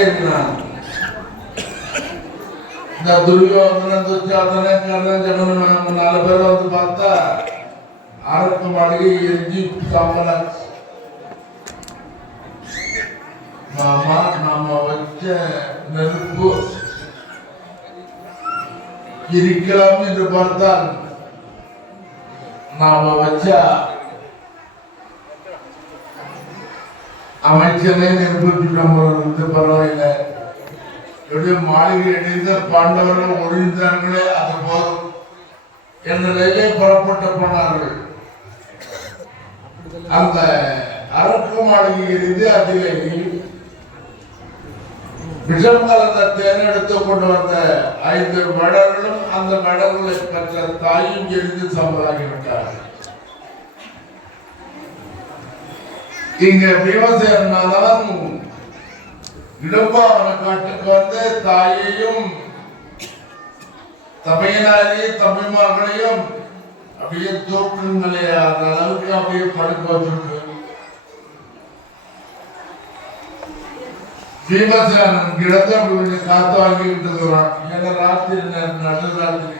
ஏறினான். இந்த துரியோதனன் துச்சாதனன் கர்ணன் ஜெகன் 4 பேரை வந்து பார்த்தா அரக்கு மாளிகை எரிஞ்சு சாம்பலாச்சு. நாம வச்ச நெருப்பு இருக்கலாம் என்று பார்த்தால் நாம வச்ச அமைச்சரே நெருப்பு பரவாயில்லை. எப்படி மாளிகை அடைந்த பாண்டவர்கள் ஒழிந்தார்களே அது போதும் என்ற நிலையிலே புறப்பட்டு போனார்கள். அந்த அரக்கு மாளிகை எரிந்து அதிலே விஷம் கலந்த தேர்ந்தெடுத்து கொண்டு வந்த 5 மடர்களும் அந்த மடர்களை பெற்ற தாயும் எரிந்து சம்பளாகிவிட்டார்கள். இங்க பீமசேனன் இடும்பாவன காட்டுக்கு வந்து தாயையும் தமையனாரையும் தம்பிமார்களையும் அப்படியே தூக்குங்களே அந்த அளவுக்கு அப்படியே படுக்க வச்சிருக்கு. பீமசேனன் கிடந்து அப்படி கொஞ்சம் காத்து வாங்கிட்டு இருக்கிறான். ஏன்னா ராத்திரி நடுராத்திரி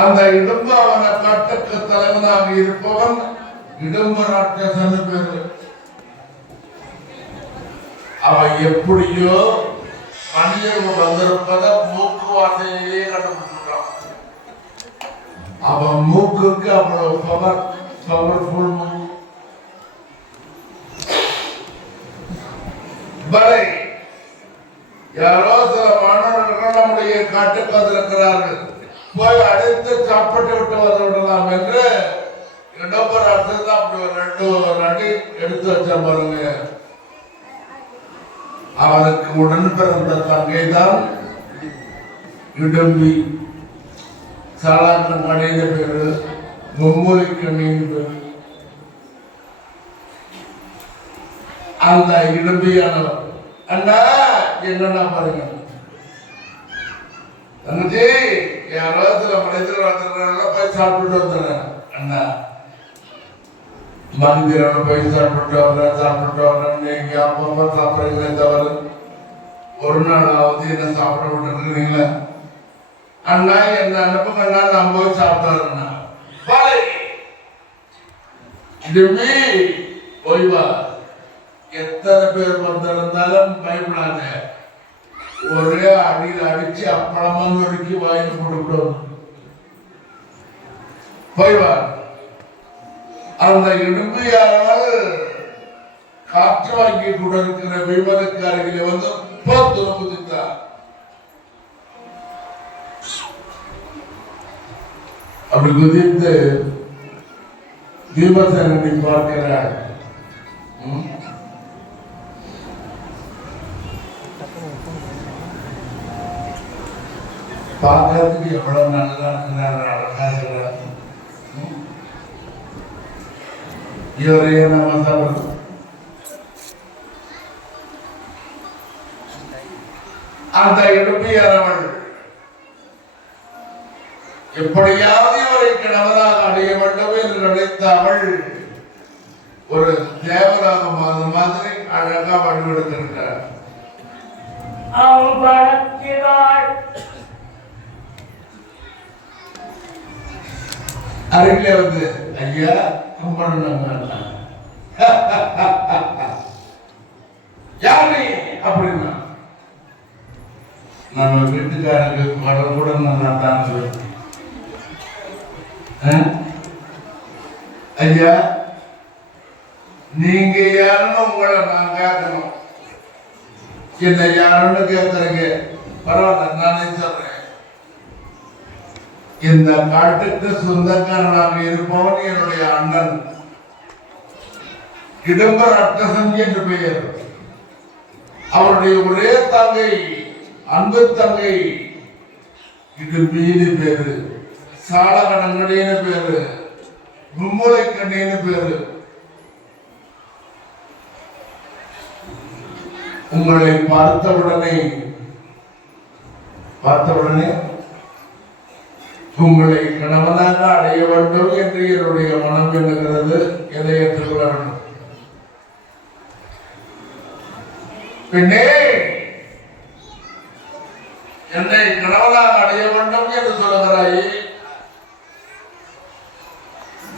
அந்த இடும்பாவன காட்டுக்கு தலைவனாக இருப்பவன் இடும்ப ராட்சசன் பேரு. அவன் எப்படியோ மனிதர்கள் வந்திருப்பத மூக்கு வாசையிலேயே கண்டுபிடிச்சிருக்கான். அவன் மூக்குக்கு அவ்வளவு பவர்ஃபுல் மூக்கு. பலை யாரோ சில மாணவர்கள் நம்முடைய காட்டுக்கு வந்திருக்கிறார்கள், போய் அழைத்து சாப்பிட்டு விட்டு வந்து விடலாம் என்று இடம்பராட்டம் அப்படி 2 அடி எடுத்து வச்ச பாருங்க. அவனுக்கு உடன் பிறந்த தங்கை தான் இடும்பி. சாலாக்க மடையில பேரு, மும்மொழிக்கண்ணின் பேரு. அந்த இடும்பியானவர் அண்ணா என்னன்னா பாருங்க, தங்கச்சி யாரோ சில மனிதர்கள் போய் சாப்பிட்டு வந்துடுறேன். அண்ணா மந்திரம் போய் சாப்பிட்டு வரேன். நீங்க அப்பப்ப சாப்பிடுறீங்களே தவிர ஒரு நாளாவது என்ன சாப்பிட விட்டுருக்கீங்களா? அண்ணா என்ன அனுப்புங்கண்ணா, நான் போய் சாப்பிட்டாருண்ணா. போய் வா. எத்தனை பேர் வந்திருந்தாலும் பயப்படாத, ஒரே அடியில் அடிச்சு அப்பளமா நொறுக்கி வாயில் கொடுக்கணும். போய் வா. அந்த இடும்பியால் காற்று வாங்கி கொண்டிருக்கிற விமனுக்கு அருகிலே வந்து குதித்தார். அப்படி குதித்து பீமசேனனை பார்க்கிறார். பார்க்கறதுக்கு எவ்வளவு நல்லா இருக்கிறார், அழகா இருக்கிறார். இவரையே நம்ம சாப்பிடுறோம். அந்த இடும்பியானவள் எப்படியாவது இவரை கணவராக அடைய வேண்டும் என்று நினைத்த அவள் ஒரு தேவராக மாதிரி அழகா வடிவெடுத்திருக்கிறார். அருகிலே வந்து ஐயா கும்பிடணும் யாரு அப்படின்னா, நம்ம வீட்டுக்காரருக்கு படம் கூட நல்லா தான் சொல்லுவேன். ஐயா நீங்க யாருன்னு உங்களை நான் கேட்கணும். என்ன யாருன்னு கேட்கறீங்க, பரவாயில்ல நானே சொல்றேன். இந்த காட்டுக்கு சொந்தக்காரனாக இருப்பவன் என்னுடைய அண்ணன் இடும்ப ராட்சசன் என்று பெயர். அவருடைய ஒரே தங்கை, அன்பு தங்கை இடும்பின்னு பேரு, சாலகடங்கடின்னு பேரு, மும்முளைக்கண்ணின்னு பேரு. உங்களை பார்த்தவுடனே உங்களை கணவனாக அடைய வேண்டும் என்று என்னுடைய மனம் எண்ணுகிறது. எதை ஏற்றுக்கொள்ள வேண்டும்? பின்னே என்னை கணவனாக அடைய வேண்டும் என்று சொல்லுகிறாய்.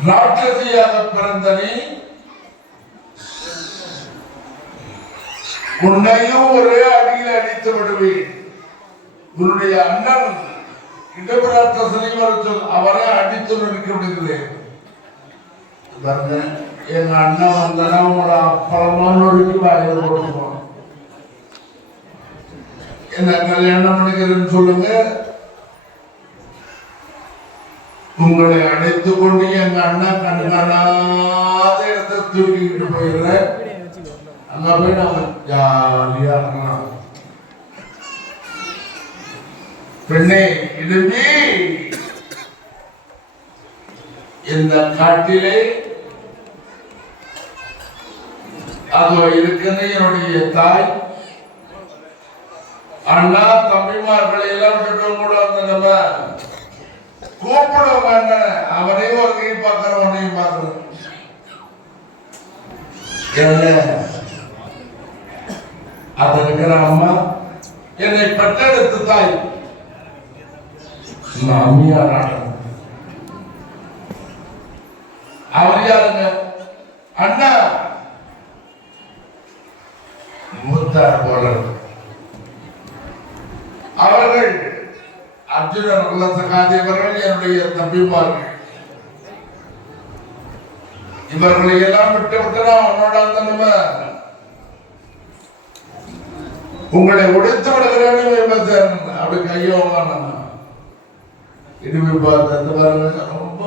ராட்சசியாக பிறந்த நீ உன்னையும் ஒரே அடியில் அடித்து விடுவேன். உன்னுடைய அண்ணன் இடபிராட்சசனை வர சொல், அவரை அடித்து நிற்க விடுகிறேன். எங்க அண்ணன் வந்தனா உங்களோட அப்புறமா நொறுக்கி வாயில் போட்டுப்போம். என்ன கல்யாணம் பண்ணிக்கிறேன்னு சொல்லுங்க. உங்களை அழைத்துக் கொண்டு எங்க அண்ணன் கண்காணாத இடத்தை தூக்கிக்கிட்டு போயிடுறேன். அங்க போய் நாம ஜாலியா இருக்கலாம். பெண்ணே இடும்பி, இந்த காட்டிலே அதோ இருக்கிறது என்னுடைய தாய், அண்ணா, தம்பிமார்களை எல்லாம் விட்டுட்டு கூட வந்து நம்ம கூப்பிடுவோம். அண்ணன் அவனையும் ஒரு கை பார்க்கிறோம், உன்னையும் பார்க்கிறோம். அது இருக்கிற அம்மா என்னை பெற்றெடுத்து தாய் மாமியார். அவர் யாருங்க? அண்ணா மூத்தார் போல. அவர்கள் அர்ஜுனன் சகாதேவர்கள் என்னுடைய தம்பிமார்கள். இவர்களை எல்லாம் விட்டு விட்டு உன்னோட நம்ம உங்களை உடைத்து விடுகிறேன்னு அப்படி கையோங்க. இனிமே பார்த்து பாருங்க, ரொம்ப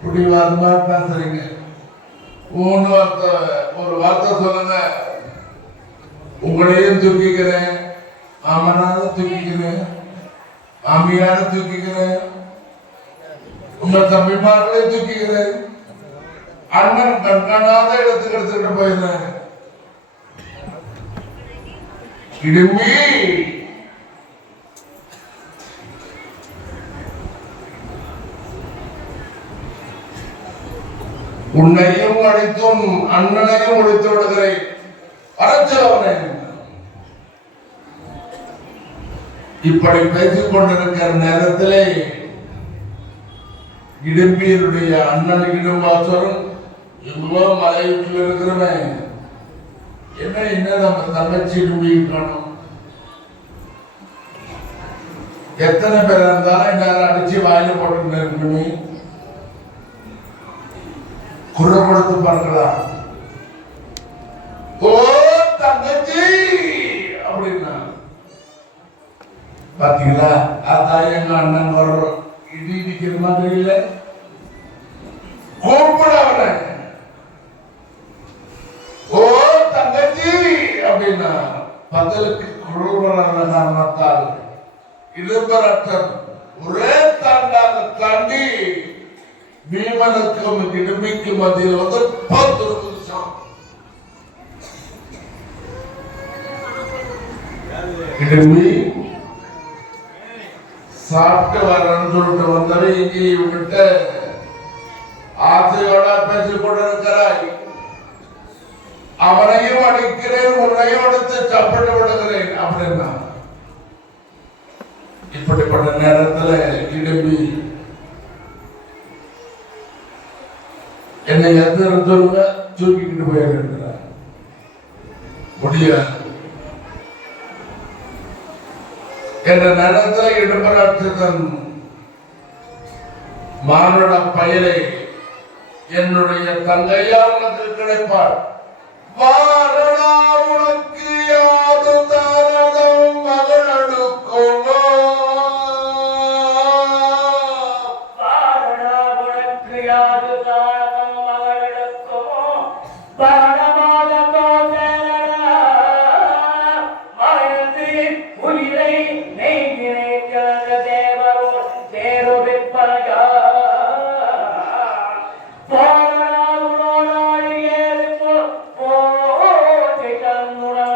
பிடிவாதமா பேசுறீங்க. ஒரு வார்த்தை சொல்லுங்க. உங்களையும் தூக்கிக்கிறேன், மாமனார தூக்கிக்கிறேன், மாமியார தூக்கிக்கிறேன், உங்க தம்பிமார்களையும் தூக்கிக்கிறேன். அண்ணன் கண்காணாத இடத்துக்கு எடுத்துக்கிட்டு போயிருந்தேன். இடும்பி, உன்னையும் அடித்தும் அண்ணனையும் ஒழித்து விடுகிறேன். வரச்சவனே, இப்படி பேசிக் கொண்டிருக்கிற நேரத்திலே இடும்பியருடைய அண்ணன் இடும்பாசரும் இவ்வளவு மலையுற்றில் இருக்கிறவன் என்ன நம்ம தங்கச்சி இடும்பி காணும். எத்தனை பேர் இருந்தாலும் எல்லாரும் அடிச்சு வாயில போட்டு இருக்கணுமே. குரல் கொடுத்து பார்க்கலாம். ஓ தங்கச்சி அப்படின்னா பாத்தீங்களா? அதான் எங்க அண்ணன் வர்றோம். இடி இடிக்கிற மாதிரி இல்லை. கூப்பிட அவனை, ஓ தங்கச்சி அப்படின்னா பதிலுக்கு குரல் வராத காரணத்தால் இடம்பெறட்டம் ஒரே தாண்டாக தாண்டி பீமனுக்கும் இடும்பிக்கு மத்தியில் வந்து 10 நிமிஷம் இடும்பி சாப்பிட்டு வரன்னு சொல்லிட்டு வந்தவை இங்கே இவங்கிட்ட ஆசையோட பேசிக் கொண்டிருக்கிறாய். அவனையும் அடிக்கிறேன், உன்னையும் எடுத்து சாப்பிட்டு விடுகிறேன் அப்படின்னா இப்படிப்பட்ட நேரத்தில் இடும்பி என்னை எத்தனை சொல்லுங்க தூக்கிக்கிட்டு போயிருக்கிறார். முடியாது என்ற நேரத்தில் இடம்பெறாட்சன் மானுட பயலை என்னுடைய தங்கையா உனக்கு கிடைப்பார். வாரணா உனக்கு யாது தாரணம் மகளடுக்குமோ, வாரணா உனக்கு யாது தாரணம் மகளடுக்குமோ, பாரமாத தோதரடா மறந்து உயிரை நெய்கினைக்கிற தேவரோர் தேருவிப்பயா. வாரணா உனோடாய் ஏறும் போதை தன்னுடன்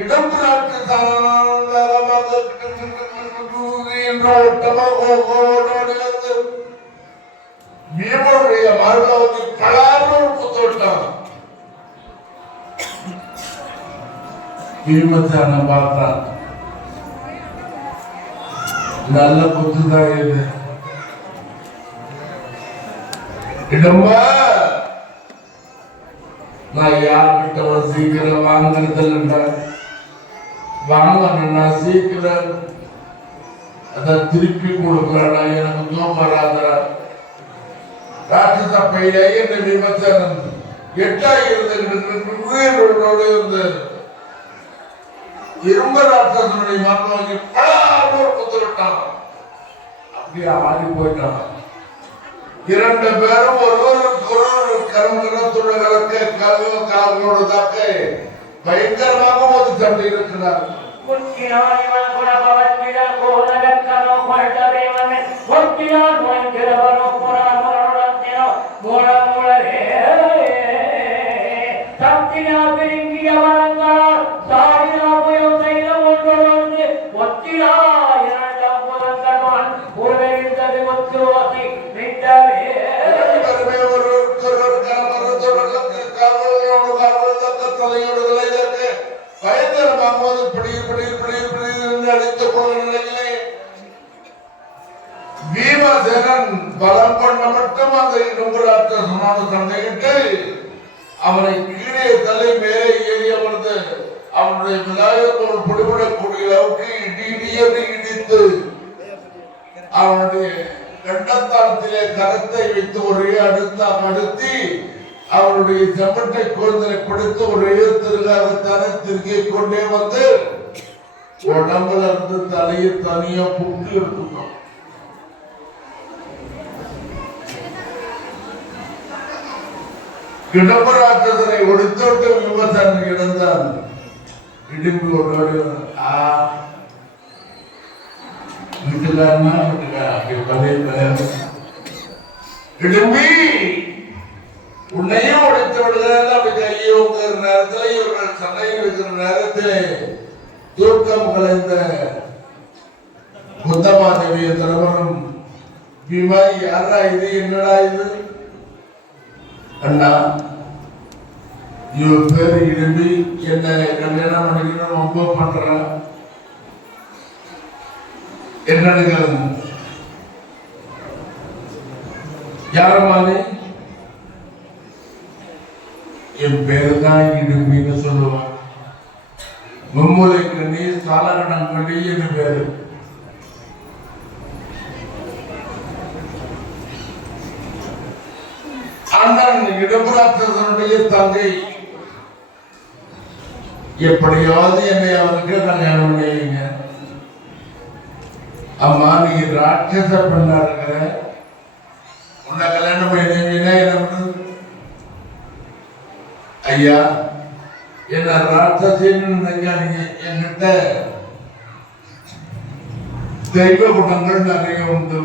இடம்பு நாட்டு பீமனுடைய மார்பாவுக்கு பலாறு குத்து விட்டான். பீமத்தான பார்த்தான், நல்ல குத்துதான் இது. இடம்பா நான் யார்கிட்ட சீக்கிரம் வாங்குறதில்ல, வாங்கணும்னா சீக்கிரம் அதை திருப்பி கொடுக்குறாடா, எனக்கு தூக்கம் வராதா. ராட்சச பையிலே இந்த விமர்சனம் எட்டாயிரத்து இருந்து இரும்ப ராட்சசனுடைய மரணம் பல குத்துவிட்டான். அப்படியே ஆடி போயிட்டான். இரண்டு பேரும் ஒருவருக்கு கரத்துடர்களுக்கு கால்களோடு தாக்க பயங்கரமாக ஒரு சண்டை இருக்கிறார். பீமசேனன் பலம் பண்ண மட்டும் அந்த இடம்புராட்சசனோடு சண்டையிட்டு அவனை கீழே தலை மேலே ஏறி அமர்ந்து அவனுடைய விநாயகத்தோடு பிடிபடக்கூடிய அளவுக்கு இடியடி இடித்து அவனுடைய கண்டத்தானத்திலே கரத்தை வைத்து ஒரே அடுத்தி அவனுடைய செம்பட்டை குழந்தை பிடித்து ஒரே திருகாகத்தானே திருக்கிக் கொண்டே வந்து உடம்புல இருந்து தலையை தனியா புட்டு எடுத்துக்கணும். இடம்பராட்சசனை ஒடித்தோட்டு விமர்சனம் இழந்தான். இடும்பி ஒரு வீட்டுக்காரனா இடும்பி உன்னையும் உடைத்து விடுகிறார்கள். அப்படி கையை உங்கிற நேரத்தில் இவர்கள் சண்டையில் இருக்கிற நேரத்தில் தூக்கம் கலைந்த முத்தமாதேவிய திருமணம் பீமா யாரா இது, என்னடா இது? அண்ணா இவ பேரு இடும்பி, என்ன கல்யாணம் பண்ணிக்கணும் ரொம்ப பண்ற என்னன்னு யாரம்மானே? என் பேரு தான் இடும்பின்னு சொல்லுவான். மும்முலைக்கு நீ சாலகணம் கண்டி என்று பேரு. அண்ணன் இடம்பராட்சசனுடைய தங்கை எப்படியாவது என்னை அவனுக்கு கல்யாணம் பண்ணுவீங்க. அம்மா நீ ராட்சச பெண்ணா இருக்கிற, உன்னை கல்யாணம் பண்ணுவீங்கன்னா என்ன? ஐயா என்ன ராட்சசின்னு நினைக்காதீங்க. என்கிட்ட தெய்வ குணங்கள் நிறைய உண்டு.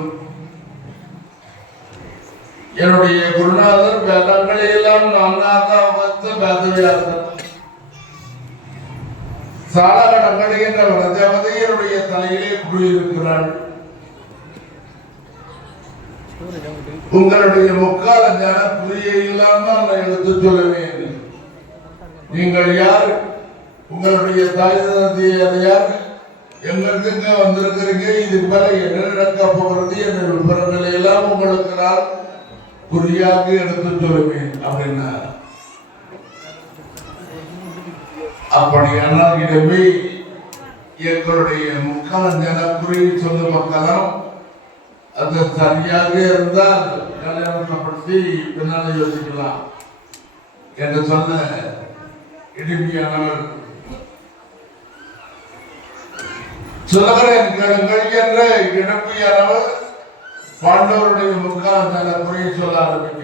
என்னுடைய குருநாதர் வேதங்களை எல்லாம் நான்காக வைத்து வேதவியாசர் சாலகடங்கள் என்ற வனதேவதை என்னுடைய தலையிலே குடியிருக்கிறாள். உங்களுடைய முக்கால ஞான புரியை இல்லாமல் நான் எடுத்து சொல்லுவேன். நீங்கள் யார்? உங்களுடைய தாய் தந்தையர் யார்? எங்களுக்கு வந்திருக்கிறீங்க, இதுக்கு மேல என்ன நடக்க போகிறது என்ற விவரங்களை எல்லாம் உங்களுக்கு நான் குறியாக எடுத்து சொல்லுவேன் அப்படின்னா. அப்படியானால் இடமே எங்களுடைய முக்கால ஜனக்குறி சொல்லும் மக்களும் அது சரியாக இருந்தால் கல்யாணத்தை பற்றி பின்னால யோசிக்கலாம் என்று சொன்ன இடும்பியானவர் சொல்லுகிறேன் கேளுங்கள் என்ற இடம்பியானவர் பாண்டவருடைய முக்கால ஜனக்குறியை சொல்ல ஆரம்பித்தார்.